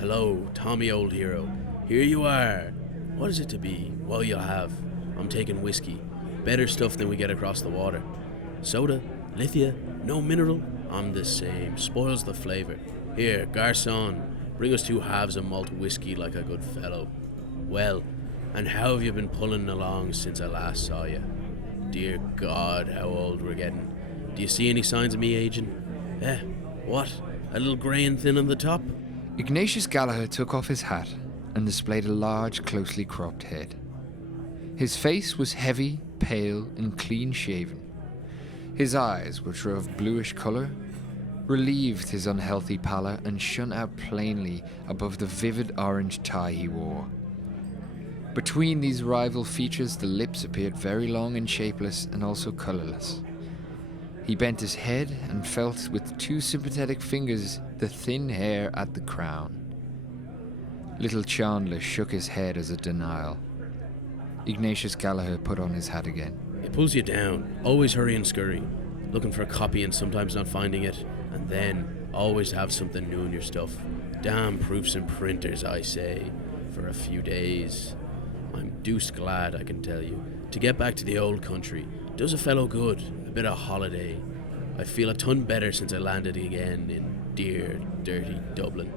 Hello, Tommy, old hero. Here you are. What is it to be? Well, you'll have. I'm taking whiskey. Better stuff than we get across the water. Soda, lithia, no mineral. I'm the same. Spoils the flavour. Here, garçon, bring us 2 halves of malt whiskey like a good fellow. Well, and how have you been pulling along since I last saw you? Dear God, how old we're getting. Do you see any signs of me aging? What? A little grey and thin on the top? Ignatius Gallagher took off his hat and displayed a large, closely cropped head. His face was heavy, pale, and clean-shaven. His eyes, which were of bluish colour, relieved his unhealthy pallor and shone out plainly above the vivid orange tie he wore. Between these rival features, the lips appeared very long and shapeless and also colourless. He bent his head and felt with 2 sympathetic fingers the thin hair at the crown. Little Chandler shook his head as a denial. Ignatius Gallagher put on his hat again. It pulls you down. Always hurry and scurry. Looking for a copy and sometimes not finding it. And then always have something new in your stuff. Damn proofs and printers, I say. For a few days. I'm deuced glad, I can tell you. To get back to the old country. Does a fellow good. A bit of holiday. I feel a ton better since I landed again in dear, dirty Dublin.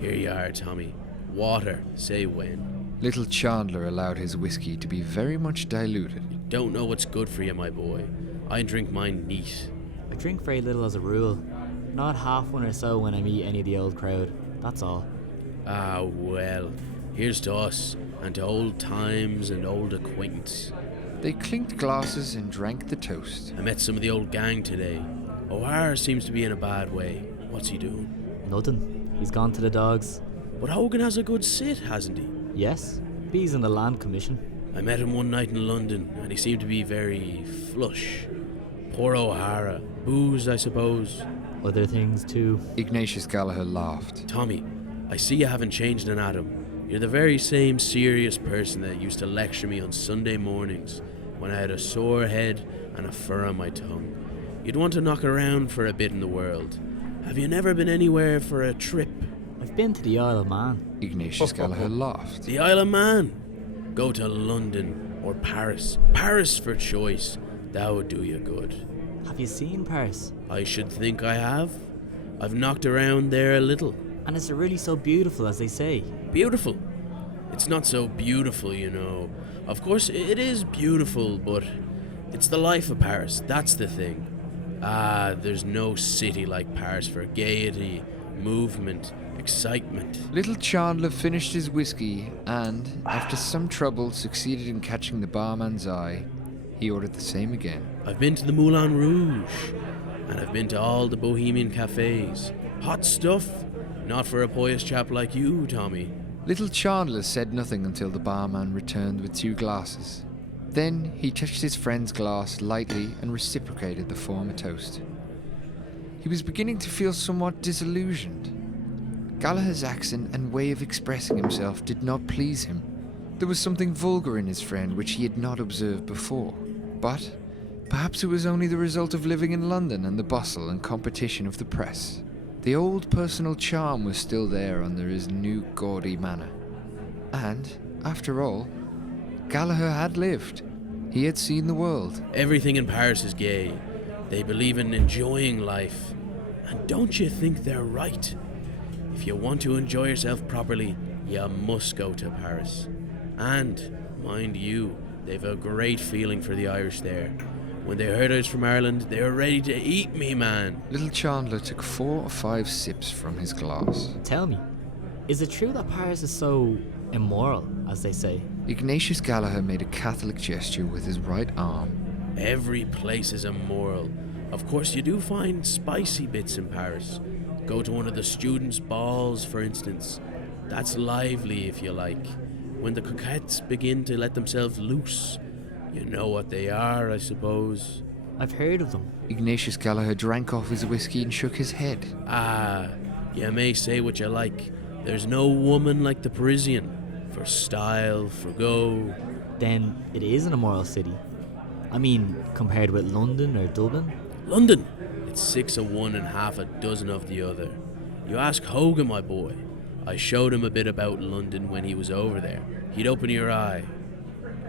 Here you are, Tommy. Water. Say when. Little Chandler allowed his whiskey to be very much diluted. You don't know what's good for you, my boy. I drink mine neat. I drink very little as a rule. Not half one or so when I meet any of the old crowd. That's all. Ah, well. Here's to us, and to old times and old acquaintance. They clinked glasses and drank the toast. I met some of the old gang today. O'Hara seems to be in a bad way. What's he doing? Nothing. He's gone to the dogs. But Hogan has a good sit, hasn't he? Yes, B's in the land commission. I met him one night in London, and he seemed to be very flush. Poor O'Hara. Booze, I suppose. Other things too. Ignatius Gallagher laughed. Tommy, I see you haven't changed an atom. You're the very same serious person that used to lecture me on Sunday mornings when I had a sore head and a fur on my tongue. You'd want to knock around for a bit in the world. Have you never been anywhere for a trip? I've been to the Isle of Man. Ignatius Gallagher laughed. The Isle of Man? Go to London or Paris. Paris for choice. That would do you good. Have you seen Paris? I should think I have. I've knocked around there a little. And is it really so beautiful as they say? Beautiful? It's not so beautiful, you know. Of course, it is beautiful, but it's the life of Paris. That's the thing. There's no city like Paris for gaiety, movement, excitement. Little Chandler finished his whiskey and, after some trouble, succeeded in catching the barman's eye. He ordered the same again. I've been to the Moulin Rouge, and I've been to all the bohemian cafes. Hot stuff. Not for a pious chap like you, Tommy. Little Chandler said nothing until the barman returned with 2 glasses. Then he touched his friend's glass lightly and reciprocated the former toast. He was beginning to feel somewhat disillusioned. Gallagher's accent and way of expressing himself did not please him. There was something vulgar in his friend which he had not observed before. But perhaps it was only the result of living in London and the bustle and competition of the press. The old personal charm was still there under his new gaudy manner. And, after all, Gallagher had lived. He had seen the world. Everything in Paris is gay. They believe in enjoying life. And don't you think they're right? If you want to enjoy yourself properly, you must go to Paris. And, mind you, they've a great feeling for the Irish there. When they heard I was from Ireland, they were ready to eat me, man. Little Chandler took 4 or 5 sips from his glass. Tell me, is it true that Paris is so immoral, as they say? Ignatius Gallagher made a Catholic gesture with his right arm. Every place is immoral. Of course, you do find spicy bits in Paris. Go to one of the students' balls, for instance. That's lively, if you like. When the coquettes begin to let themselves loose. You know what they are, I suppose. I've heard of them. Ignatius Gallagher drank off his whiskey and shook his head. You may say what you like. There's no woman like the Parisian. For style, for go. Then it is an immoral city. I mean, compared with London or Dublin? London! It's 6 of one and half a dozen of the other. You ask Hogan, my boy. I showed him a bit about London when he was over there. He'd open your eye.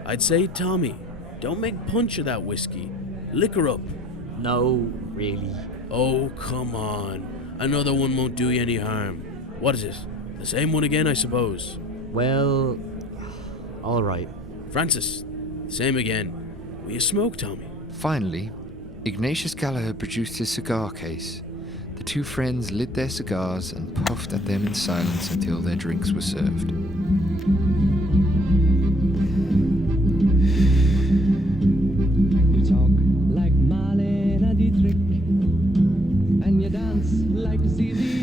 I'd say, Tommy, don't make punch of that whiskey. Liquor up. No, really. Oh, come on. Another one won't do you any harm. What is it? The same one again, I suppose. Well, all right. Francis, same again. Will you smoke, Tommy? Finally, Ignatius Gallagher produced his cigar case. The two friends lit their cigars and puffed at them in silence until their drinks were served. You talk like Marlena Dietrich, and you dance like ZZ